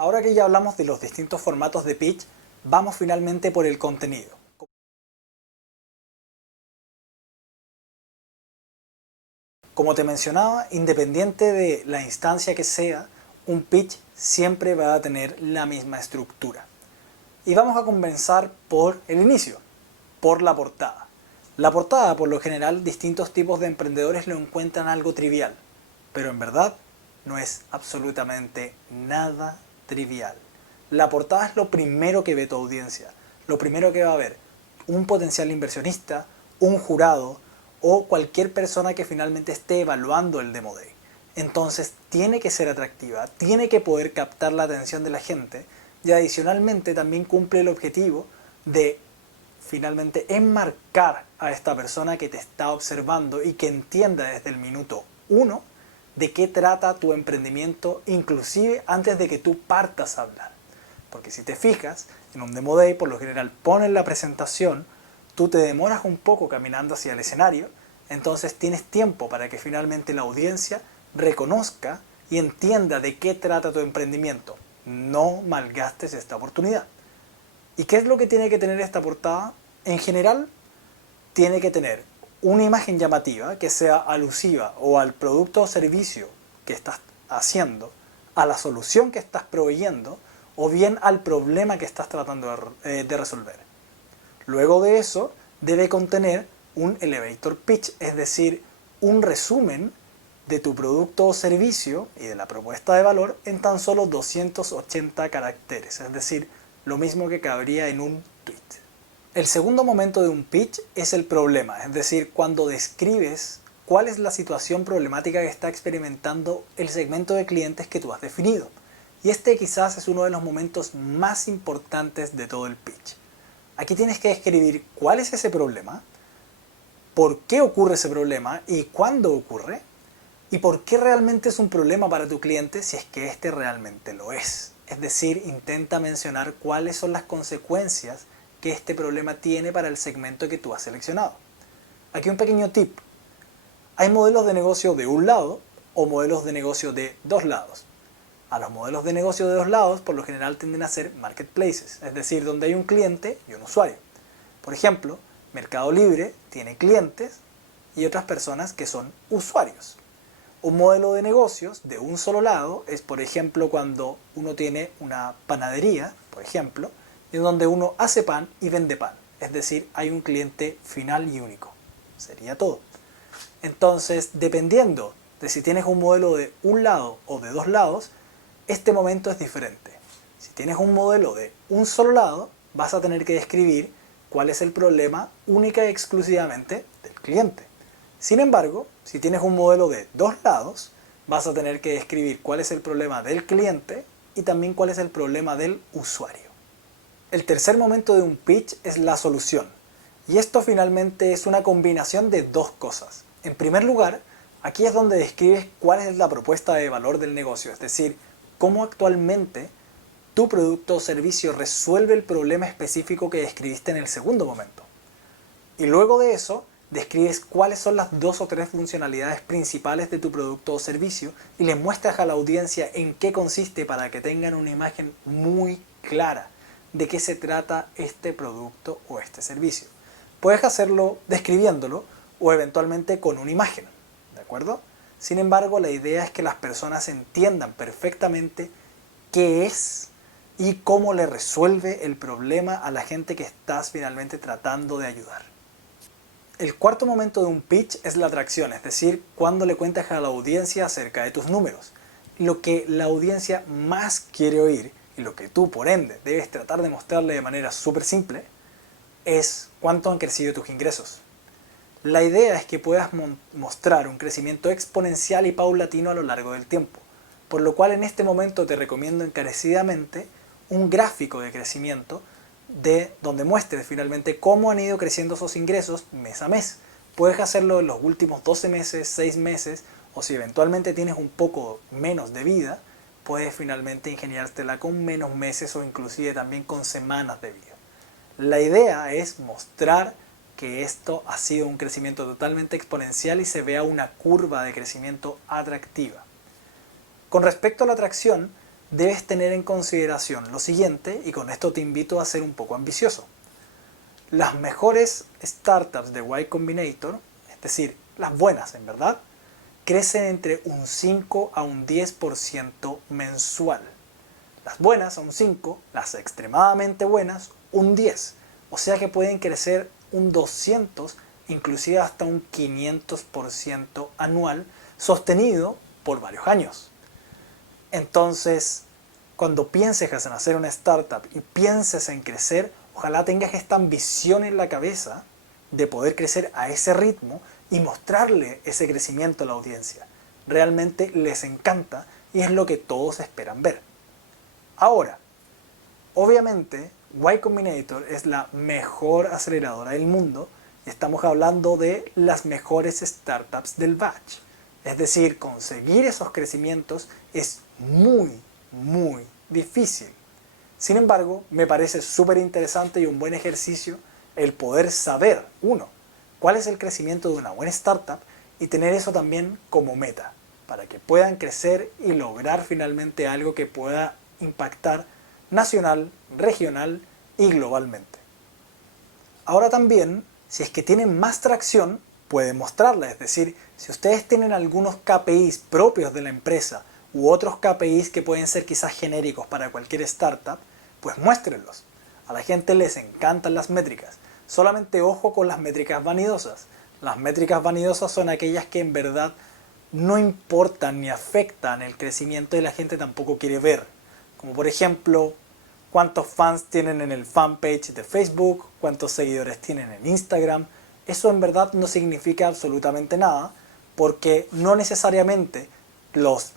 Ahora que ya hablamos de los distintos formatos de pitch, vamos finalmente por el contenido. Como te mencionaba, independiente de la instancia que sea, un pitch siempre va a tener la misma estructura. Y vamos a comenzar por el inicio, por la portada. La portada, por lo general, distintos tipos de emprendedores lo encuentran algo trivial, pero en verdad no es absolutamente nada trivial. La portada es lo primero que ve tu audiencia, lo primero que va a ver un potencial inversionista, un jurado o cualquier persona que finalmente esté evaluando el Demo Day. Entonces tiene que ser atractiva, tiene que poder captar la atención de la gente y adicionalmente también cumple el objetivo de finalmente enmarcar a esta persona que te está observando y que entienda desde el minuto 1 de qué trata tu emprendimiento, inclusive antes de que tú partas a hablar. Porque si te fijas, en un Demo Day por lo general ponen la presentación, tú te demoras un poco caminando hacia el escenario, entonces tienes tiempo para que finalmente la audiencia reconozca y entienda de qué trata tu emprendimiento. No malgastes esta oportunidad. ¿Y qué es lo que tiene que tener esta portada? En general, tiene que tener una imagen llamativa que sea alusiva o al producto o servicio que estás haciendo, a la solución que estás proveyendo o bien al problema que estás tratando de resolver. Luego de eso, debe contener un elevator pitch, es decir, un resumen de tu producto o servicio y de la propuesta de valor en tan solo 280 caracteres, es decir, lo mismo que cabría en un tweet. El segundo momento de un pitch es el problema, es decir, cuando describes cuál es la situación problemática que está experimentando el segmento de clientes que tú has definido. Y este quizás es uno de los momentos más importantes de todo el pitch. Aquí tienes que describir cuál es ese problema, por qué ocurre ese problema y cuándo ocurre, y por qué realmente es un problema para tu cliente si es que este realmente lo es. Es decir, intenta mencionar cuáles son las consecuencias que este problema tiene para el segmento que tú has seleccionado. Aquí un pequeño tip. Hay modelos de negocio de un lado o modelos de negocio de dos lados. A los modelos de negocio de dos lados por lo general tienden a ser marketplaces, es decir, donde hay un cliente y un usuario. Por ejemplo, Mercado Libre tiene clientes y otras personas que son usuarios. Un modelo de negocios de un solo lado es, por ejemplo, cuando uno tiene una panadería, por ejemplo, en donde uno hace pan y vende pan. Es decir, hay un cliente final y único. Sería todo. Entonces, dependiendo de si tienes un modelo de un lado o de dos lados, este momento es diferente. Si tienes un modelo de un solo lado, vas a tener que describir cuál es el problema única y exclusivamente del cliente. Sin embargo, si tienes un modelo de dos lados, vas a tener que describir cuál es el problema del cliente y también cuál es el problema del usuario. El tercer momento de un pitch es la solución. Y esto finalmente es una combinación de dos cosas. En primer lugar, aquí es donde describes cuál es la propuesta de valor del negocio, es decir, cómo actualmente tu producto o servicio resuelve el problema específico que describiste en el segundo momento. Y luego de eso, describes cuáles son las dos o tres funcionalidades principales de tu producto o servicio y le muestras a la audiencia en qué consiste para que tengan una imagen muy clara de qué se trata este producto o este servicio. Puedes hacerlo describiéndolo o eventualmente con una imagen, ¿de acuerdo? Sin embargo, la idea es que las personas entiendan perfectamente qué es y cómo le resuelve el problema a la gente que estás finalmente tratando de ayudar. El cuarto momento de un pitch es la atracción, es decir, cuando le cuentas a la audiencia acerca de tus números. Lo que la audiencia más quiere oír y lo que tú, por ende, debes tratar de mostrarle de manera súper simple es cuánto han crecido tus ingresos. La idea es que puedas mostrar un crecimiento exponencial y paulatino a lo largo del tiempo, por lo cual en este momento te recomiendo encarecidamente un gráfico de crecimiento de donde muestres finalmente cómo han ido creciendo esos ingresos mes a mes. Puedes hacerlo en los últimos 12 meses, 6 meses, o si eventualmente tienes un poco menos de vida, puedes finalmente ingeniártela con menos meses o inclusive también con semanas de vida. La idea es mostrar que esto ha sido un crecimiento totalmente exponencial y se vea una curva de crecimiento atractiva. Con respecto a la atracción, debes tener en consideración lo siguiente, y con esto te invito a ser un poco ambicioso. Las mejores startups de Y Combinator, es decir, las buenas en verdad, crecen entre un 5 a un 10% mensual. Las buenas un 5, las extremadamente buenas un 10. O sea que pueden crecer un 200, inclusive hasta un 500% anual, sostenido por varios años. Entonces, cuando pienses en hacer una startup y pienses en crecer, ojalá tengas esta ambición en la cabeza de poder crecer a ese ritmo y mostrarle ese crecimiento a la audiencia. Realmente les encanta y es lo que todos esperan ver. Ahora, obviamente, Y Combinator es la mejor aceleradora del mundo y estamos hablando de las mejores startups del batch. Es decir, conseguir esos crecimientos es muy difícil. Sin embargo, me parece súper interesante y un buen ejercicio el poder saber, uno, cuál es el crecimiento de una buena startup y tener eso también como meta, para que puedan crecer y lograr finalmente algo que pueda impactar nacional, regional y globalmente. Ahora también, si es que tienen más tracción, pueden mostrarla, es decir, si ustedes tienen algunos KPIs propios de la empresa u otros KPIs que pueden ser quizás genéricos para cualquier startup, pues muéstrenlos. A la gente les encantan las métricas. Solamente ojo con las métricas vanidosas. Las métricas vanidosas son aquellas que en verdad no importan ni afectan el crecimiento y la gente tampoco quiere ver. Como por ejemplo, cuántos fans tienen en el fanpage de Facebook, cuántos seguidores tienen en Instagram. Eso en verdad no significa absolutamente nada, porque no necesariamente los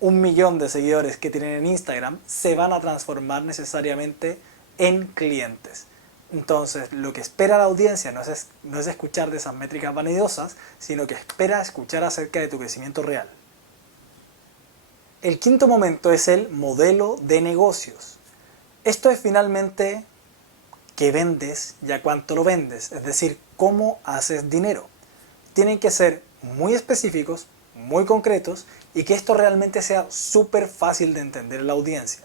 1 millón de seguidores que tienen en Instagram se van a transformar necesariamente en clientes. Entonces, lo que espera la audiencia no es escuchar de esas métricas vanidosas, sino que espera escuchar acerca de tu crecimiento real. El quinto momento es el modelo de negocios. Esto es finalmente qué vendes y a cuánto lo vendes, es decir, cómo haces dinero. Tienen que ser muy específicos, muy concretos y que esto realmente sea súper fácil de entender a la audiencia.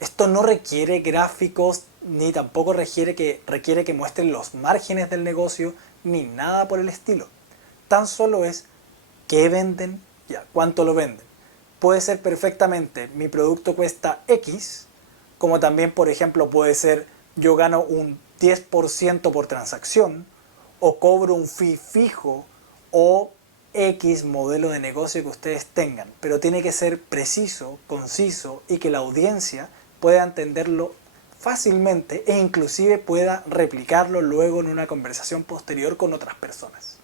Esto no requiere gráficos ni tampoco requiere que muestren los márgenes del negocio ni nada por el estilo. Tan solo es qué venden y a cuánto lo venden. Puede ser perfectamente mi producto cuesta X, como también por ejemplo puede ser yo gano un 10% por transacción o cobro un fee fijo o X modelo de negocio que ustedes tengan, pero tiene que ser preciso, conciso y que la audiencia pueda entenderlo fácilmente e inclusive pueda replicarlo luego en una conversación posterior con otras personas.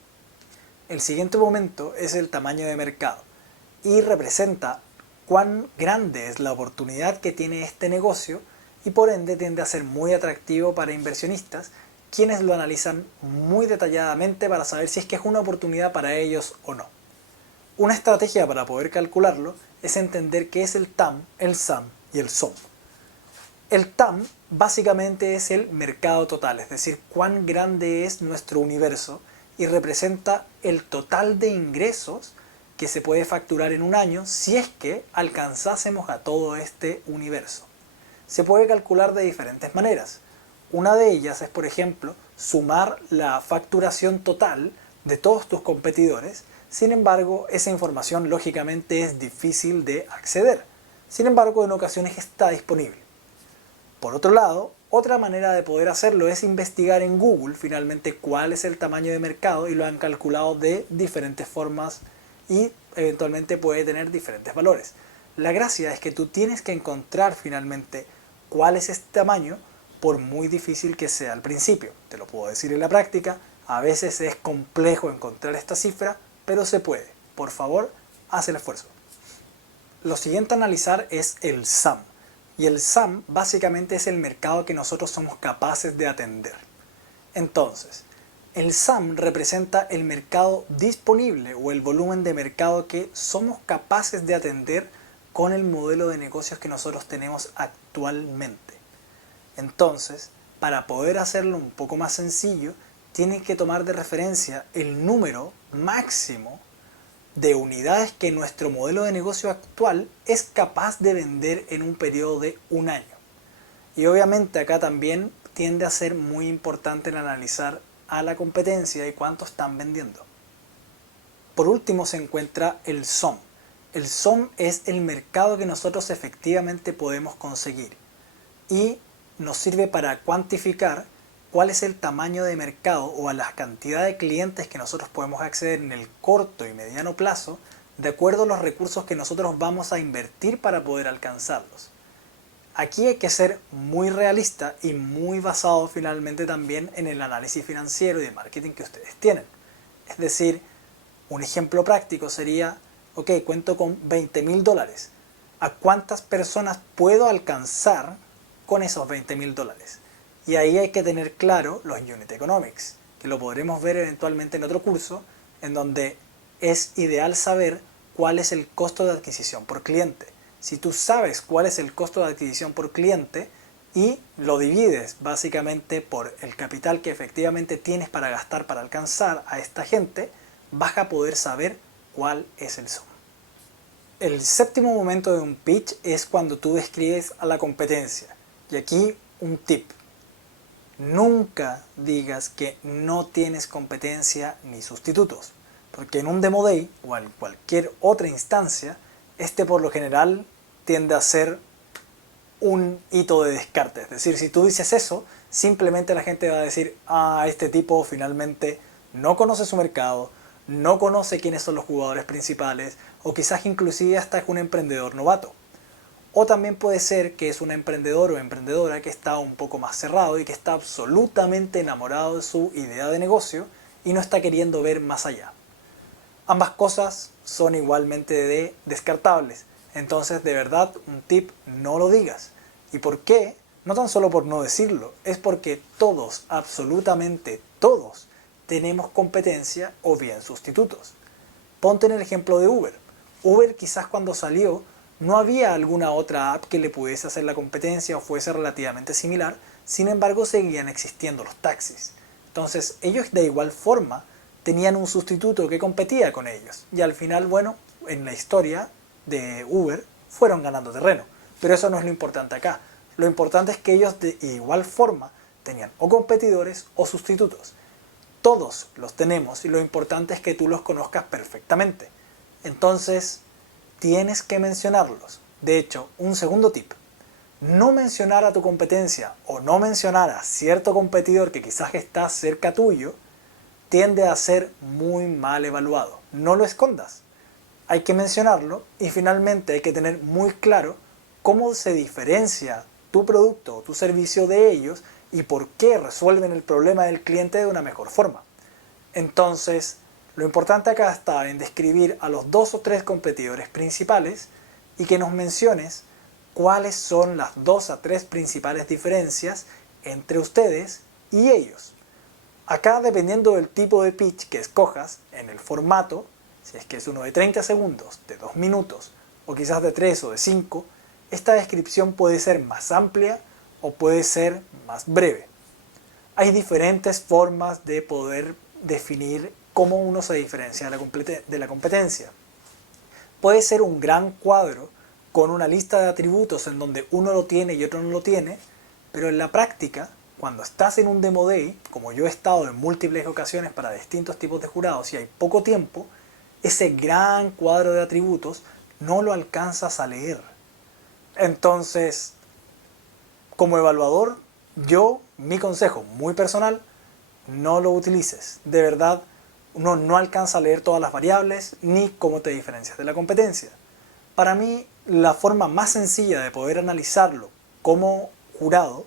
El siguiente momento es el tamaño de mercado y representa cuán grande es la oportunidad que tiene este negocio y por ende tiende a ser muy atractivo para inversionistas quienes lo analizan muy detalladamente para saber si es que es una oportunidad para ellos o no. Una estrategia para poder calcularlo es entender qué es el TAM, el SAM y el SOM. El TAM básicamente es el mercado total, es decir, cuán grande es nuestro universo y representa el total de ingresos que se puede facturar en un año si es que alcanzásemos a todo este universo. Se puede calcular de diferentes maneras. Una de ellas es, por ejemplo, sumar la facturación total de todos tus competidores. Sin embargo, esa información lógicamente es difícil de acceder. Sin embargo, en ocasiones está disponible. Por otro lado, otra manera de poder hacerlo es investigar en Google finalmente cuál es el tamaño de mercado y lo han calculado de diferentes formas y eventualmente puede tener diferentes valores. La gracia es que tú tienes que encontrar finalmente cuál es este tamaño por muy difícil que sea al principio. Te lo puedo decir en la práctica, a veces es complejo encontrar esta cifra, pero se puede. Por favor, haz el esfuerzo. Lo siguiente a analizar es el SAM. Y el SAM básicamente es el mercado que nosotros somos capaces de atender. Entonces, el SAM representa el mercado disponible o el volumen de mercado que somos capaces de atender con el modelo de negocios que nosotros tenemos actualmente. Entonces, para poder hacerlo un poco más sencillo, tienes que tomar de referencia el número máximo de unidades que nuestro modelo de negocio actual es capaz de vender en un periodo de un año. Y obviamente acá también tiende a ser muy importante el analizar a la competencia y cuánto están vendiendo. Por último se encuentra el SOM. El SOM es el mercado que nosotros efectivamente podemos conseguir y nos sirve para cuantificar cuál es el tamaño de mercado o a la cantidad de clientes que nosotros podemos acceder en el corto y mediano plazo de acuerdo a los recursos que nosotros vamos a invertir para poder alcanzarlos. Aquí hay que ser muy realista y muy basado finalmente también en el análisis financiero y de marketing que ustedes tienen. Es decir, un ejemplo práctico sería, ok, cuento con $20.000. ¿A cuántas personas puedo alcanzar con esos $20.000? Y ahí hay que tener claro los Unit Economics, que lo podremos ver eventualmente en otro curso, en donde es ideal saber cuál es el costo de adquisición por cliente. Si tú sabes cuál es el costo de adquisición por cliente y lo divides básicamente por el capital que efectivamente tienes para gastar para alcanzar a esta gente, vas a poder saber cuál es el SOM. El séptimo momento de un pitch es cuando tú describes a la competencia. Y aquí un tip. Nunca digas que no tienes competencia ni sustitutos, porque en un Demo Day o en cualquier otra instancia, este por lo general tiende a ser un hito de descarte. Es decir, si tú dices eso, simplemente la gente va a decir, este tipo finalmente no conoce su mercado, no conoce quiénes son los jugadores principales, o quizás inclusive hasta es un emprendedor novato. O también puede ser que es un emprendedor o emprendedora que está un poco más cerrado y que está absolutamente enamorado de su idea de negocio y no está queriendo ver más allá. Ambas cosas son igualmente descartables. Entonces, de verdad, un tip, no lo digas. ¿Y por qué? No tan solo por no decirlo, es porque todos, absolutamente todos, tenemos competencia o bien sustitutos. Ponte en el ejemplo de Uber. Uber quizás cuando salió no había alguna otra app que le pudiese hacer la competencia o fuese relativamente similar, sin embargo seguían existiendo los taxis. Entonces ellos de igual forma tenían un sustituto que competía con ellos y al final, bueno, en la historia de Uber fueron ganando terreno. Pero eso no es lo importante acá. Lo importante es que ellos de igual forma tenían o competidores o sustitutos. Todos los tenemos y lo importante es que tú los conozcas perfectamente. Entonces, tienes que mencionarlos. De hecho, un segundo tip. No mencionar a tu competencia o no mencionar a cierto competidor que quizás está cerca tuyo tiende a ser muy mal evaluado. No lo escondas. Hay que mencionarlo y finalmente hay que tener muy claro cómo se diferencia tu producto o tu servicio de ellos y por qué resuelven el problema del cliente de una mejor forma. Entonces, lo importante acá está en describir a los 2 o 3 competidores principales y que nos menciones cuáles son las 2 a 3 principales diferencias entre ustedes y ellos. Acá, dependiendo del tipo de pitch que escojas, en el formato, si es que es uno de 30 segundos, de 2 minutos o quizás de 3 o de 5, esta descripción puede ser más amplia o puede ser más breve. Hay diferentes formas de poder definir cómo uno se diferencia de la competencia. Puede ser un gran cuadro con una lista de atributos en donde uno lo tiene y otro no lo tiene, pero en la práctica, cuando estás en un Demo Day, como yo he estado en múltiples ocasiones para distintos tipos de jurados y hay poco tiempo, ese gran cuadro de atributos no lo alcanzas a leer. Entonces, como evaluador, mi consejo muy personal, no lo utilices. De verdad, uno no alcanza a leer todas las variables ni cómo te diferencias de la competencia. Para mí, la forma más sencilla de poder analizarlo como jurado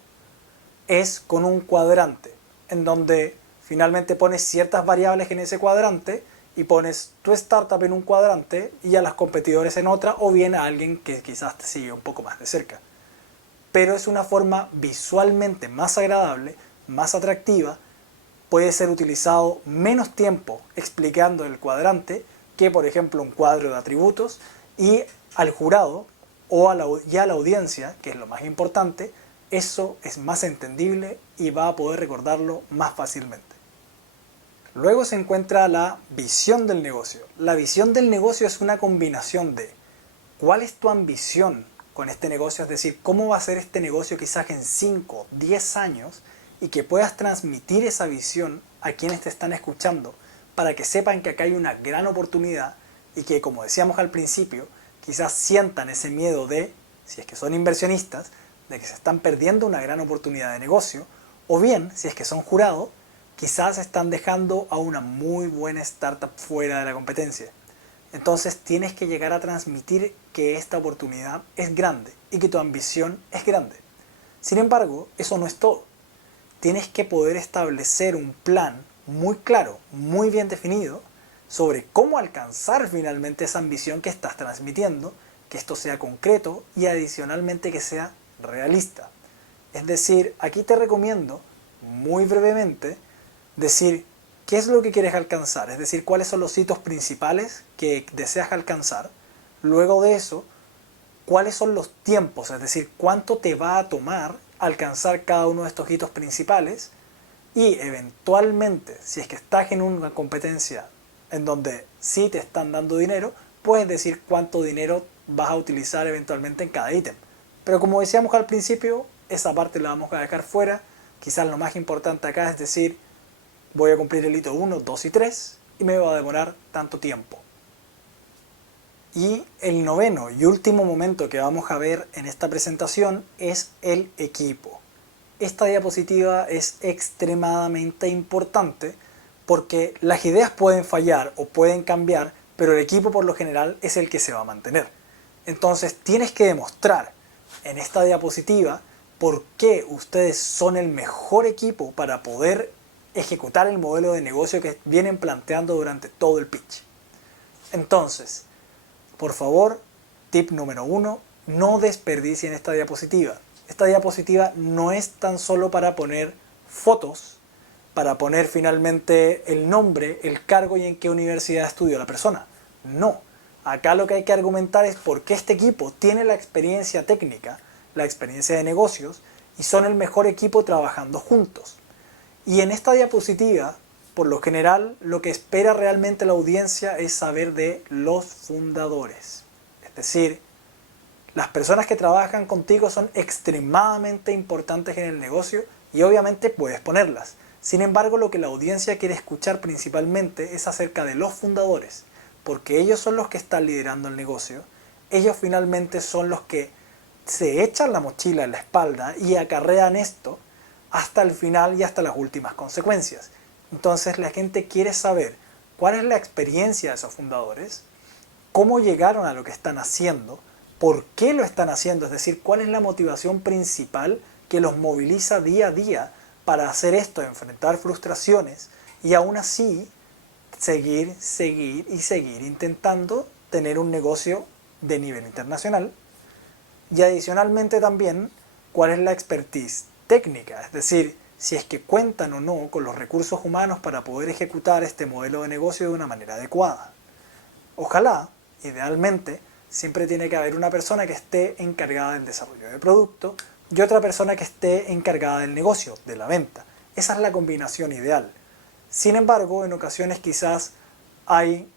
es con un cuadrante, en donde finalmente pones ciertas variables en ese cuadrante y pones tu startup en un cuadrante y a las competidores en otra, o bien a alguien que quizás te sigue un poco más de cerca. Pero es una forma visualmente más agradable, más atractiva, puede ser utilizado menos tiempo explicando el cuadrante que, por ejemplo, un cuadro de atributos, y al jurado o a la audiencia, que es lo más importante, eso es más entendible y va a poder recordarlo más fácilmente. Luego se encuentra la visión del negocio. La visión del negocio es una combinación de cuál es tu ambición con este negocio, es decir, cómo va a ser este negocio quizás en 5, 10 años y que puedas transmitir esa visión a quienes te están escuchando para que sepan que acá hay una gran oportunidad y que, como decíamos al principio, quizás sientan ese miedo de, si es que son inversionistas, de que se están perdiendo una gran oportunidad de negocio, o bien, si es que son jurados, quizás están dejando a una muy buena startup fuera de la competencia. Entonces tienes que llegar a transmitir que esta oportunidad es grande y que tu ambición es grande. Sin embargo, eso no es todo. Tienes que poder establecer un plan muy claro, muy bien definido, sobre cómo alcanzar finalmente esa ambición que estás transmitiendo, que esto sea concreto y adicionalmente que sea realista. Es decir, aquí te recomiendo, muy brevemente, decir qué es lo que quieres alcanzar, es decir, cuáles son los hitos principales que deseas alcanzar. Luego de eso, cuáles son los tiempos, es decir, cuánto te va a tomar alcanzar cada uno de estos hitos principales y eventualmente, si es que estás en una competencia en donde sí te están dando dinero, puedes decir cuánto dinero vas a utilizar eventualmente en cada ítem. Pero como decíamos al principio, esa parte la vamos a dejar fuera. Quizás lo más importante acá es decir, voy a cumplir el hito 1, 2 y 3 y me va a demorar tanto tiempo. Y el noveno y último momento que vamos a ver en esta presentación es el equipo. Esta diapositiva es extremadamente importante porque las ideas pueden fallar o pueden cambiar, pero el equipo por lo general es el que se va a mantener. Entonces tienes que demostrar en esta diapositiva por qué ustedes son el mejor equipo para poder ejecutar el modelo de negocio que vienen planteando durante todo el pitch. Entonces, por favor, tip número 1, no desperdicien esta diapositiva. Esta diapositiva no es tan solo para poner fotos, para poner finalmente el nombre, el cargo y en qué universidad estudió la persona. No, acá lo que hay que argumentar es por qué este equipo tiene la experiencia técnica, la experiencia de negocios y son el mejor equipo trabajando juntos. Y en esta diapositiva, por lo general, lo que espera realmente la audiencia es saber de los fundadores. Es decir, las personas que trabajan contigo son extremadamente importantes en el negocio y obviamente puedes ponerlas. Sin embargo, lo que la audiencia quiere escuchar principalmente es acerca de los fundadores, porque ellos son los que están liderando el negocio, ellos finalmente son los que se echan la mochila en la espalda y acarrean esto hasta el final y hasta las últimas consecuencias. Entonces la gente quiere saber cuál es la experiencia de esos fundadores, cómo llegaron a lo que están haciendo, por qué lo están haciendo, es decir, cuál es la motivación principal que los moviliza día a día para hacer esto, enfrentar frustraciones y aún así seguir intentando tener un negocio de nivel internacional. Y adicionalmente también cuál es la expertise técnica, es decir, si es que cuentan o no con los recursos humanos para poder ejecutar este modelo de negocio de una manera adecuada. Ojalá, idealmente, siempre tiene que haber una persona que esté encargada del desarrollo del producto y otra persona que esté encargada del negocio, de la venta. Esa es la combinación ideal. Sin embargo, en ocasiones quizás hay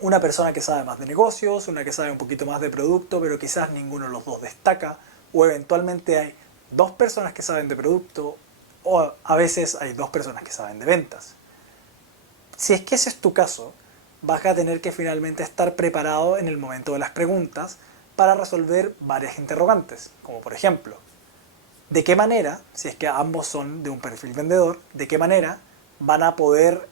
una persona que sabe más de negocios, una que sabe un poquito más de producto, pero quizás ninguno de los dos destaca, o eventualmente hay dos personas que saben de producto, o a veces hay dos personas que saben de ventas. Si es que ese es tu caso, vas a tener que finalmente estar preparado en el momento de las preguntas para resolver varias interrogantes, como por ejemplo, ¿de qué manera, si es que ambos son de un perfil vendedor, de qué manera van a poder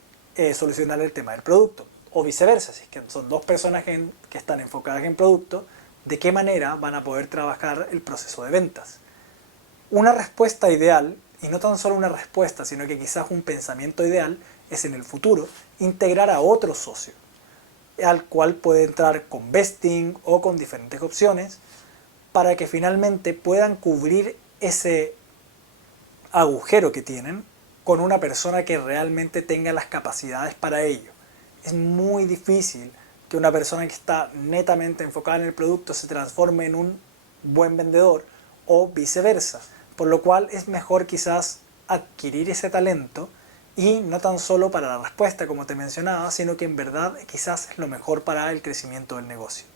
solucionar el tema del producto? O viceversa, si es que son dos personas que están enfocadas en producto, ¿de qué manera van a poder trabajar el proceso de ventas? Una respuesta ideal, y no tan solo una respuesta, sino que quizás un pensamiento ideal, es en el futuro integrar a otro socio, al cual puede entrar con vesting o con diferentes opciones, para que finalmente puedan cubrir ese agujero que tienen con una persona que realmente tenga las capacidades para ello. Es muy difícil que una persona que está netamente enfocada en el producto se transforme en un buen vendedor o viceversa, por lo cual es mejor quizás adquirir ese talento Y no tan solo para la respuesta, como te mencionaba, sino que en verdad quizás es lo mejor para el crecimiento del negocio.